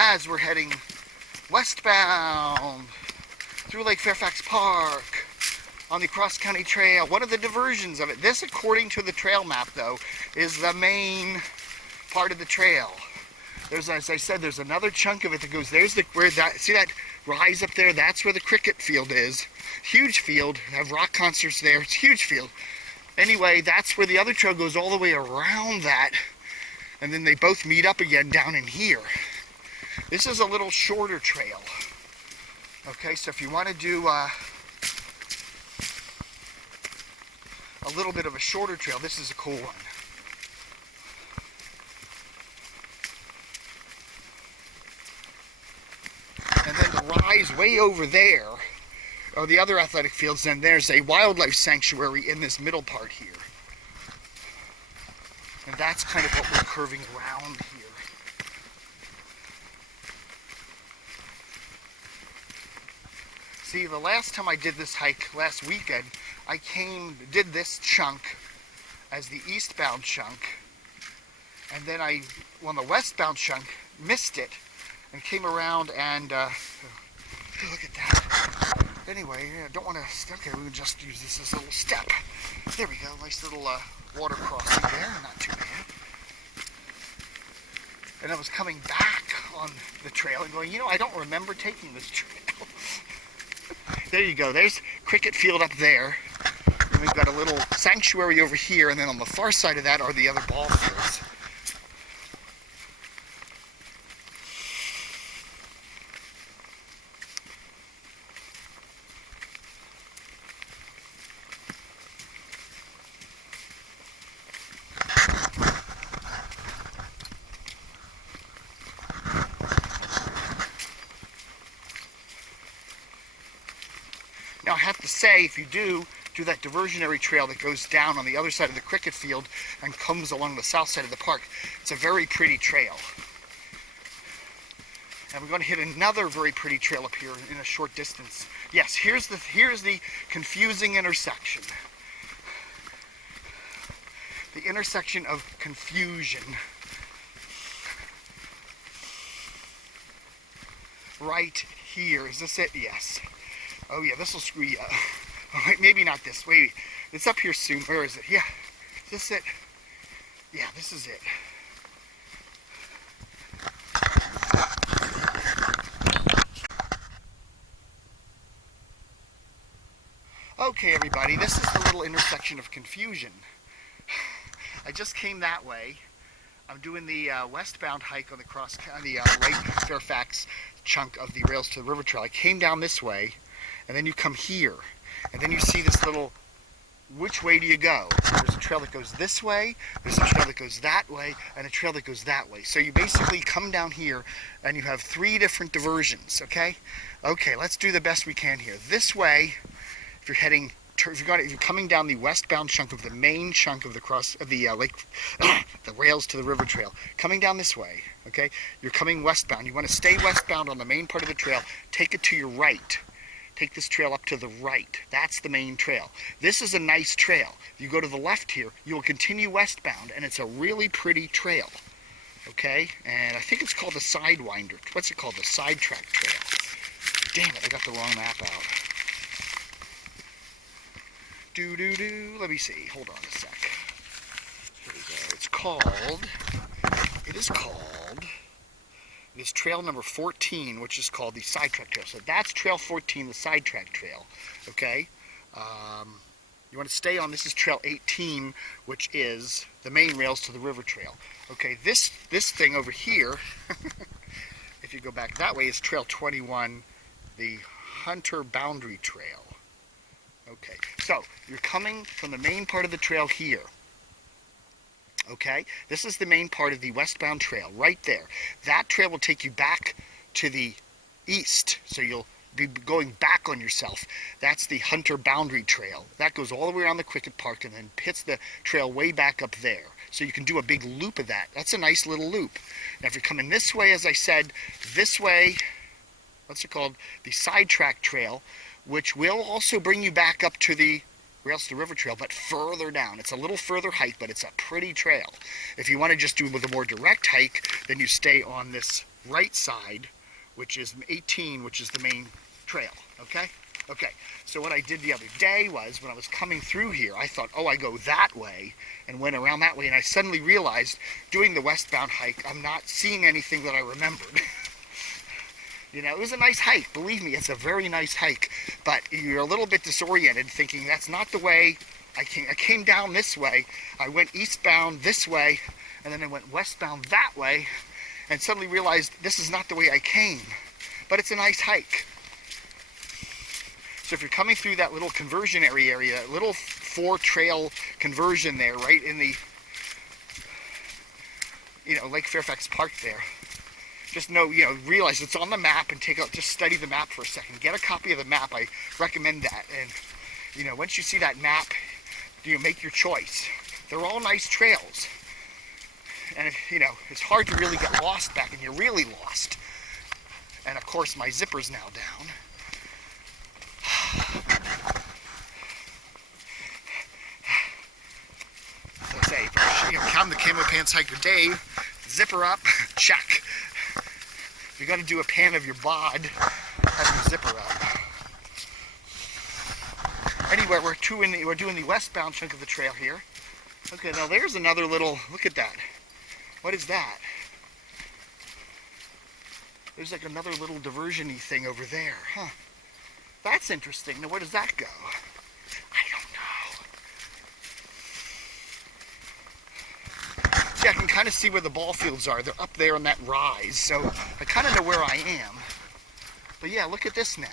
As we're heading westbound through Lake Fairfax Park on the cross-county trail. One of the diversions of it. This, according to the trail map, though, is the main part of the trail. There's, as I said, there's another chunk of it that goes, there's the, where that, see that rise up there? That's where the cricket field is. Huge field, have rock concerts there, it's a huge field. Anyway, that's where the other trail goes all the way around that, and then they both meet up again down in here. This is a little shorter trail. Okay, so if you want to do a little bit of a shorter trail, this is a cool one. And then the rise way over there are the other athletic fields, and there's a wildlife sanctuary in this middle part here. And that's kind of what we're curving around here. See, the last time I did this hike, last weekend, I did this chunk as the eastbound chunk, and then on the westbound chunk, missed it, and came around and, look at that. Anyway, I don't want to, okay, we can just use this as a little step. There we go, nice little water crossing there, not too bad. And I was coming back on the trail and going, you know, I don't remember taking this trail. There you go, there's cricket field up there. And we've got a little sanctuary over here, and then on the far side of that are the other ball fields. Now I have to say, if you do that diversionary trail that goes down on the other side of the cricket field and comes along the south side of the park, it's a very pretty trail. And we're going to hit another very pretty trail up here in a short distance. Yes, here's the confusing intersection. The intersection of confusion. Right here. Is this it? Yes. Oh yeah, this will screw you up. Oh, wait, maybe not this. Wait, it's up here soon. Where is it? Yeah. Is this it? Yeah, this is it. Okay, everybody, this is the little intersection of confusion. I just came that way. I'm doing the westbound hike on the Lake Fairfax chunk of the Rails to the River Trail. I came down this way, and then you come here, and then you see this little, which way do you go? There's a trail that goes this way, there's a trail that goes that way, and a trail that goes that way. So you basically come down here, and you have 3 different diversions, okay? Okay, let's do the best we can here. This way, if you're coming down the westbound chunk of the main chunk of the lake, the Rails to the River Trail, coming down this way, okay? You're coming westbound. You want to stay westbound on the main part of the trail. Take it to your right. Take this trail up to the right. That's the main trail. This is a nice trail. If you go to the left here, you will continue westbound, and it's a really pretty trail, okay? And I think it's called the Sidewinder. What's it called? The Sidetrack Trail. Damn it, I got the wrong map out. Let me see. Hold on a sec. Here we go. It is trail number 14, which is called the Sidetrack Trail. So that's trail 14, the Sidetrack Trail. Okay? You want to stay on, this is trail 18, which is the main Rails to the River Trail. Okay, this thing over here, if you go back that way, is trail 21, the Hunter Boundary Trail. Okay, so you're coming from the main part of the trail here. Okay, this is the main part of the westbound trail, right there. That trail will take you back to the east. So you'll be going back on yourself. That's the Hunter Boundary Trail. That goes all the way around the Cricket Park and then hits the trail way back up there. So you can do a big loop of that. That's a nice little loop. Now if you're coming this way, as I said, this way, what's it called? The Sidetrack Trail, which will also bring you back up to the Rails to the River Trail, but further down. It's a little further hike, but it's a pretty trail. If you want to just do with a more direct hike, then you stay on this right side, which is 18, which is the main trail, okay? Okay, so what I did the other day was, when I was coming through here, I thought, oh, I go that way, and went around that way, and I suddenly realized, doing the westbound hike, I'm not seeing anything that I remembered. You know, it was a nice hike. Believe me, it's a very nice hike, but you're a little bit disoriented, thinking that's not the way I came. I came down this way, I went eastbound this way, and then I went westbound that way, and suddenly realized this is not the way I came, but it's a nice hike. So if you're coming through that little conversion area, that little 4-trail conversion there, right in the, Lake Fairfax Park there, just know, realize it's on the map and just study the map for a second. Get a copy of the map. I recommend that. And, once you see that map, make your choice. They're all nice trails. And, it's hard to really get lost back, and you're really lost. And, of course, my zipper's now down. So I say, I'm the Camo Pants Hiker Dave. Zipper up, check. You got to do a pan of your bod, have your zipper up. Anyway, we're doing the westbound chunk of the trail here. Okay, now there's another little, look at that. What is that? There's like another little diversion-y thing over there, huh? That's interesting. Now where does that go? I don't know. See, I can kind of see where the ball fields are. They're up there on that rise, so I kind of know where I am. But yeah, look at this now.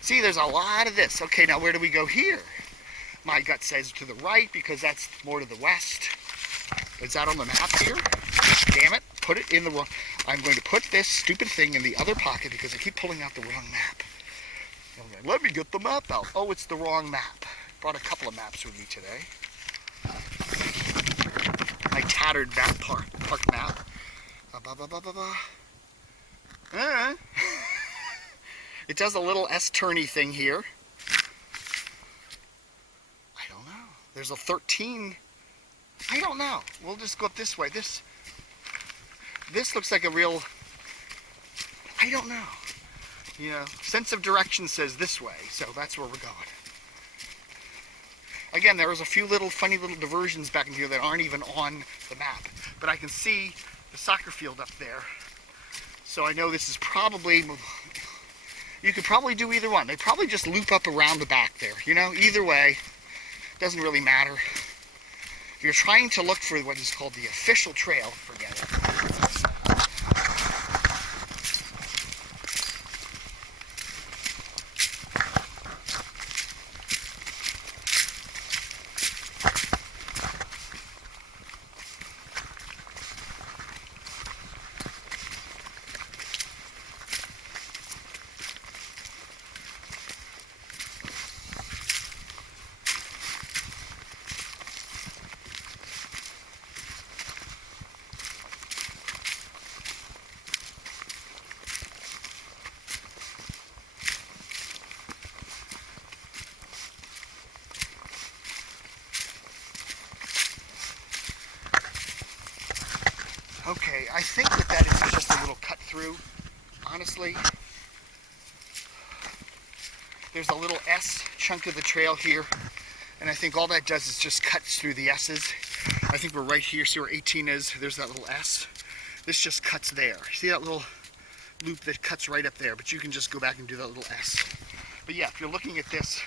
See, there's a lot of this. Okay, now where do we go here? My gut says to the right because that's more to the west. Is that on the map here? Damn it, put it in the wrong. I'm going to put this stupid thing in the other pocket because I keep pulling out the wrong map. Okay, let me get the map out. Oh, it's the wrong map. Brought a couple of maps with me today. My tattered map park map. It does a little S-turny thing here. I don't know. There's a 13. I don't know. We'll just go up this way. This looks like a real, I don't know. Sense of direction says this way, so that's where we're going. Again, there was a few funny little diversions back in here that aren't even on the map, but I can see the soccer field up there. So I know this is probably, you could probably do either one. They probably just loop up around the back there, either way, doesn't really matter. If you're trying to look for what is called the official trail, forget it. Okay, I think that is just a little cut through, honestly. There's a little S chunk of the trail here, and I think all that does is just cuts through the S's. I think we're right here, see where 18 is, there's that little S. This just cuts there. See that little loop that cuts right up there, but you can just go back and do that little S. But yeah, if you're looking at this,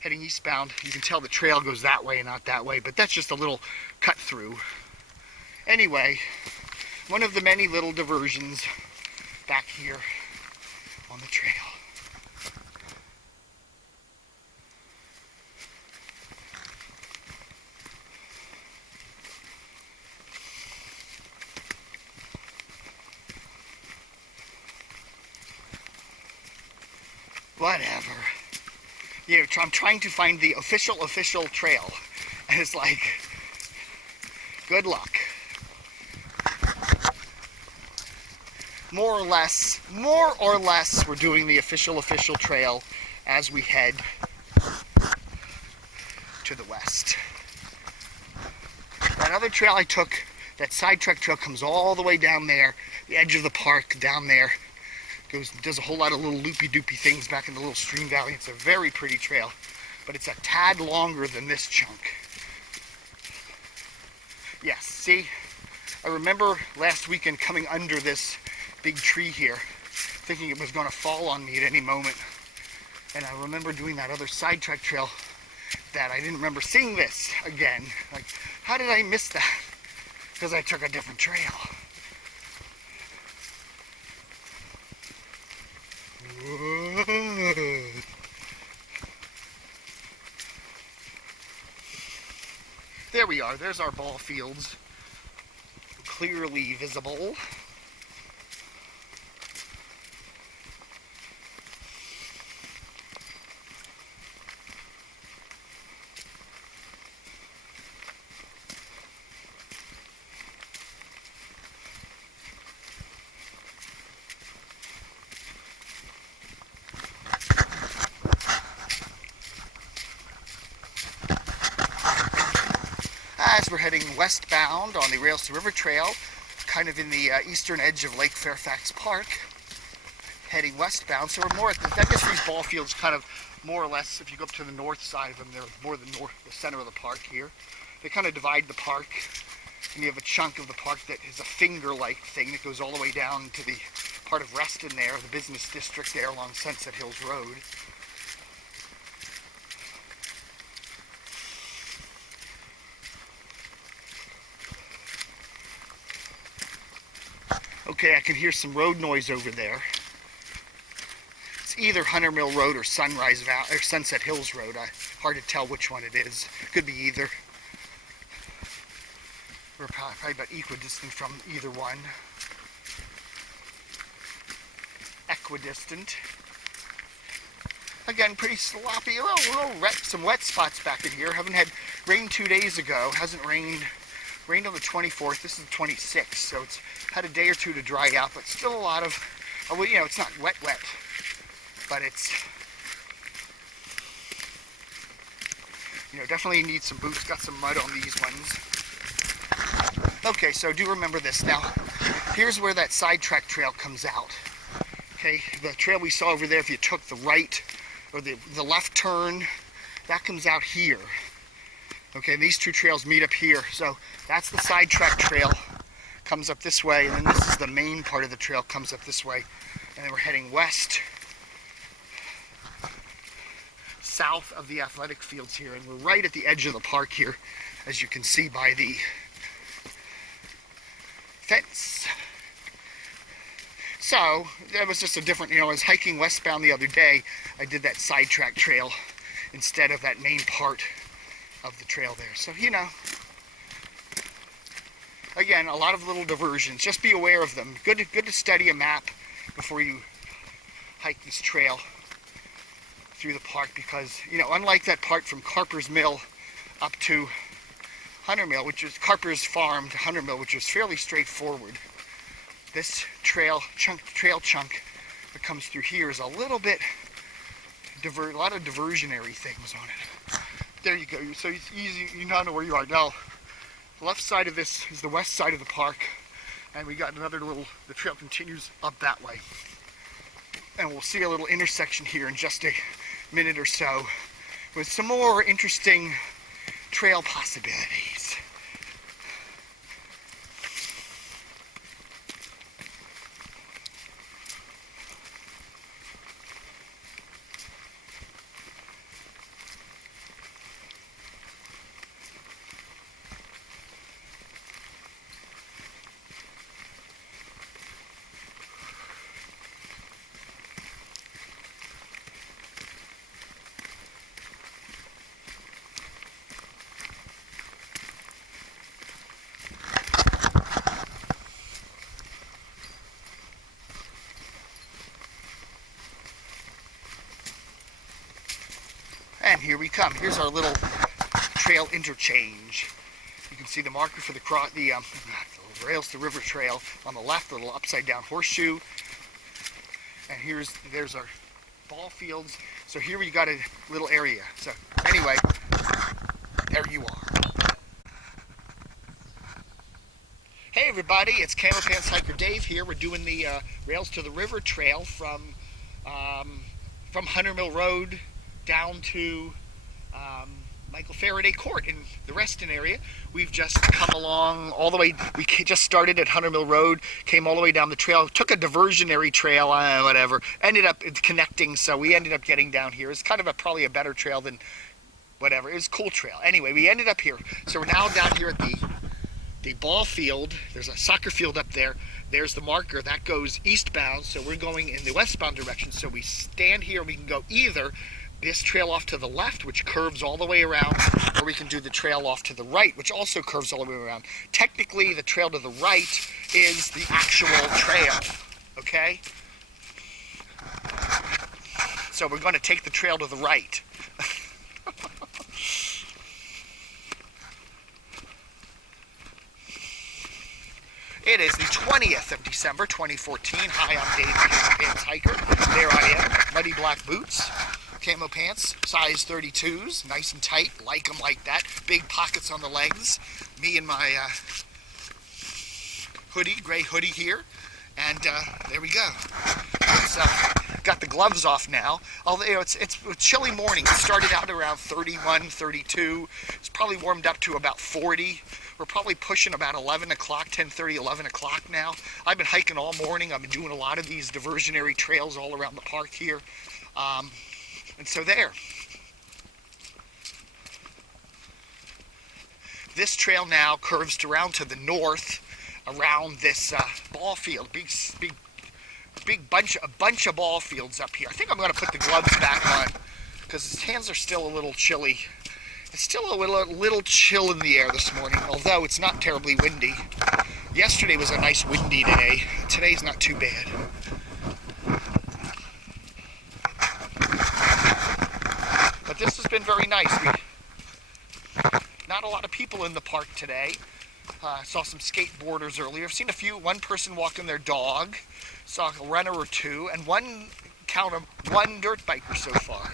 heading eastbound, you can tell the trail goes that way and not that way, but that's just a little cut through. Anyway, one of the many little diversions back here on the trail. Whatever. You know, I'm trying to find the official trail. And it's like, good luck. More or less, we're doing the official trail as we head to the west. That other trail I took, that sidetrack trail, comes all the way down there, the edge of the park down there. Does a whole lot of little loopy-doopy things back in the little stream valley. It's a very pretty trail, but it's a tad longer than this chunk. Yes, see, I remember last weekend coming under this big tree here, thinking it was going to fall on me at any moment. And I remember doing that other sidetrack trail that I didn't remember seeing this again. Like, how did I miss that? Because I took a different trail. Whoa. There we are. There's our ball fields, clearly visible. As we're heading westbound on the Rails to River Trail, kind of in the eastern edge of Lake Fairfax Park, heading westbound. So we're more at the, I guess these ball fields kind of more or less, if you go up to the north side of them, they're more the center of the park here. They kind of divide the park, and you have a chunk of the park that is a finger-like thing that goes all the way down to the part of Reston there, the business district there along Sunset Hills Road. Okay, I can hear some road noise over there. It's either Hunter Mill Road or Sunset Hills Road. Hard to tell which one it is. Could be either. We're probably about equidistant from either one. Equidistant. Again, pretty sloppy. Some wet spots back in here. Haven't had rain 2 days ago. Hasn't rained on the 24th. This is the 26th, so it's had a day or two to dry out, but still a lot of, well, you know, it's not wet, but it's, you know, definitely need some boots. Got some mud on these ones. Okay, so do remember this. Now, here's where that sidetrack trail comes out. Okay, the trail we saw over there, if you took the right or the left turn, that comes out here. Okay, these two trails meet up here. So that's the sidetrack trail, comes up this way, and then this is the main part of the trail, comes up this way. And then we're heading west, south of the athletic fields here, and we're right at the edge of the park here, as you can see by the fence. So that was just a different, you know, I was hiking westbound the other day, I did that sidetrack trail instead of that main part of the trail there. So, you know, again, a lot of little diversions. Just be aware of them. Good to study a map before you hike this trail through the park, because, you know, unlike that part from Carper's Mill up to Hunter Mill, which is Carper's Farm to Hunter Mill, which is fairly straightforward, this trail chunk that comes through here is a little bit a lot of diversionary things on it. There you go. So it's easy. You now know where you are. Now, the left side of this is the west side of the park, and we got another little. The trail continues up that way, and we'll see a little intersection here in just a minute or so, with some more interesting trail possibilities. And here we come. Here's our little trail interchange. You can see the marker for the rails to river trail on the left, a little upside down horseshoe. And there's our ball fields. So here we got a little area. So anyway, there you are. Hey everybody, it's Camo Pants Hiker Dave here. We're doing the rails to the river trail from Hunter Mill Road down to Michael Faraday Court in the Reston area. We've just come along all the way. We just started at Hunter Mill Road, came all the way down the trail, took a diversionary trail, whatever, ended up connecting, so we ended up getting down here. It's kind of probably a better trail than whatever. It was a cool trail. Anyway, we ended up here. So we're now down here at the ball field. There's a soccer field up there. There's the marker that goes eastbound, so we're going in the westbound direction. So we stand here and we can go either this trail off to the left, which curves all the way around, or we can do the trail off to the right, which also curves all the way around. Technically, the trail to the right is the actual trail, okay? So we're going to take the trail to the right. It is the 20th of December, 2014. Hi, I'm Dave, Camo Pants Hiker. There I am, muddy black boots. Camo pants, size 32s, nice and tight, like them like that. Big pockets on the legs. Me and my gray hoodie here, and there we go. Got the gloves off now. Although it's a chilly morning. It started out around 31, 32. It's probably warmed up to about 40. We're probably pushing about 11 o'clock, 10:30, 11 o'clock now. I've been hiking all morning. I've been doing a lot of these diversionary trails all around the park here. And so there. This trail now curves around to the north around this ball field. Big bunch of ball fields up here. I think I'm going to put the gloves back on because his hands are still a little chilly. It's still a little chill in the air this morning, although it's not terribly windy. Yesterday was a nice windy day. Today's not too bad. But this has been very nice. Not a lot of people in the park today. Saw some skateboarders earlier. I've seen one person walking their dog. Saw a runner or two, and one dirt biker so far.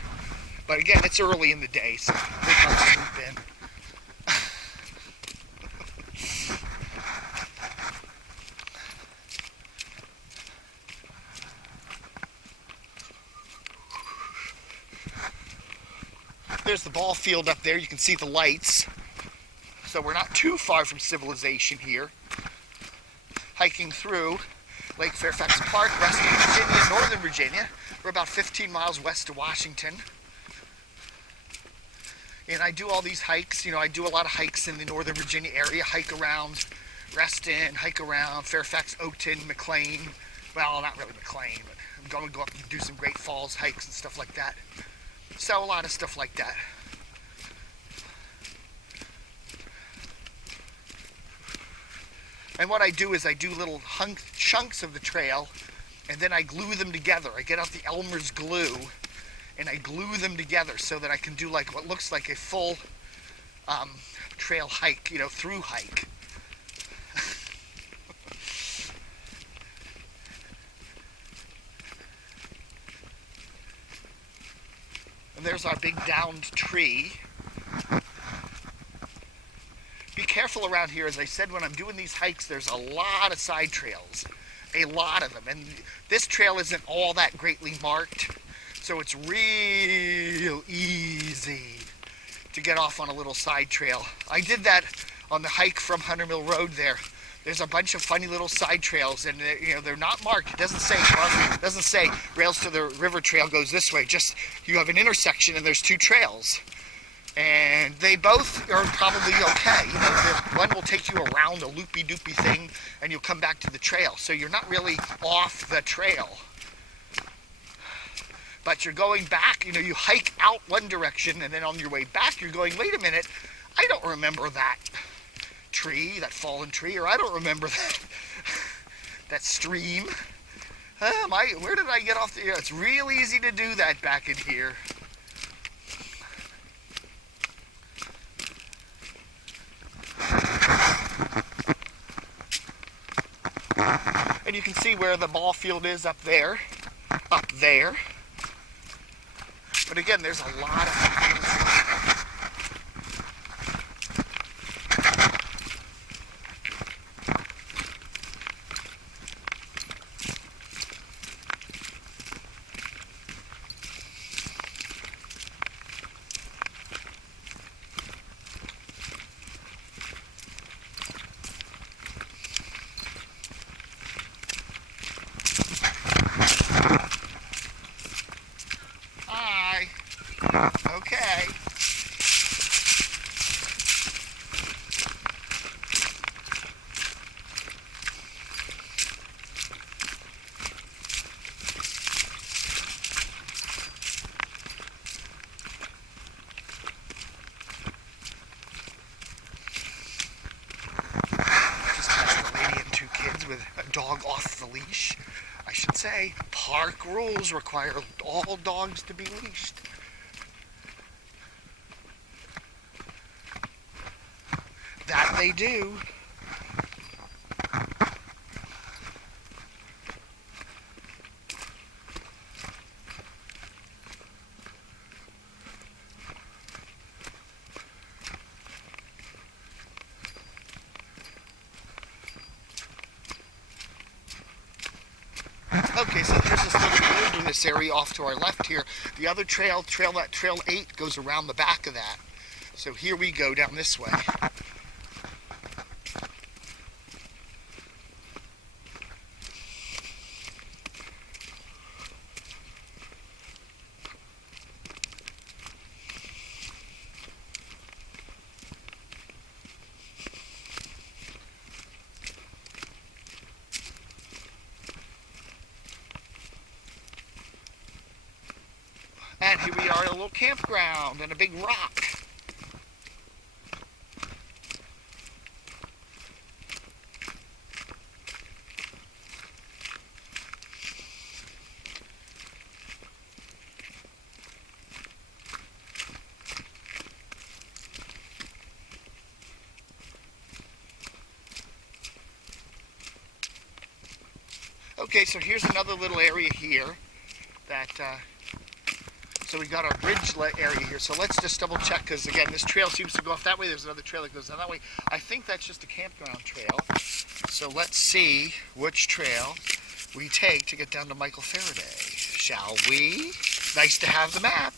But again, it's early in the day, so we're going to sleep in. There's the ball field up there. You can see the lights. So we're not too far from civilization here. Hiking through Lake Fairfax Park, Western Virginia, Northern Virginia. We're about 15 miles west of Washington. And I do all these hikes. I do a lot of hikes in the Northern Virginia area. Hike around Reston, hike around Fairfax, Oakton, McLean. Well, not really McLean, but I'm going to go up and do some Great Falls hikes and stuff like that. So a lot of stuff like that. And what I do is I do little chunks of the trail, and then I glue them together. I get out the Elmer's glue, and I glue them together so that I can do like what looks like a full trail hike, through hike. And there's our big downed tree. Be careful around here. As I said, when I'm doing these hikes, there's a lot of side trails. A lot of them. And this trail isn't all that greatly marked, so it's real easy to get off on a little side trail. I did that on the hike from Hunter Mill Road there. There's a bunch of funny little side trails, and they're not marked. It doesn't say rails to the river trail goes this way. Just you have an intersection and there's two trails. And they both are probably okay. One will take you around a loopy-doopy thing, and you'll come back to the trail. So you're not really off the trail. But you're going back, you hike out one direction, and then on your way back, you're going, wait a minute, I don't remember that tree, that fallen tree, or I don't remember that stream. Where did I get off the... It's real easy to do that back in here. And you can see where the ball field is up there. Up there. But again, there's a lot of... Hi. Okay. Just passed a lady and two kids with a dog off the leash. I should say, park rules require all dogs to be leashed. That they do. Okay, so here's this little wilderness area off to our left here. The other trail 8 goes around the back of that. So here we go down this way. And here we are at a little campground and a big rock. Okay, so here's another little area here that, so we got our bridge area here. So let's just double check, because again, this trail seems to go off that way. There's another trail that goes down that way. I think that's just a campground trail. So let's see which trail we take to get down to Michael Faraday, shall we? Nice to have the map.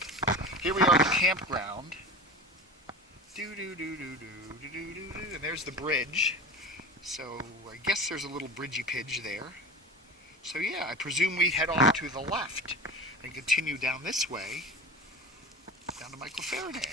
Here we are at the campground. And there's the bridge. So I guess there's a little bridgey pidge there. So yeah, I presume we head off to the left and continue down this way, down to Michael Faraday.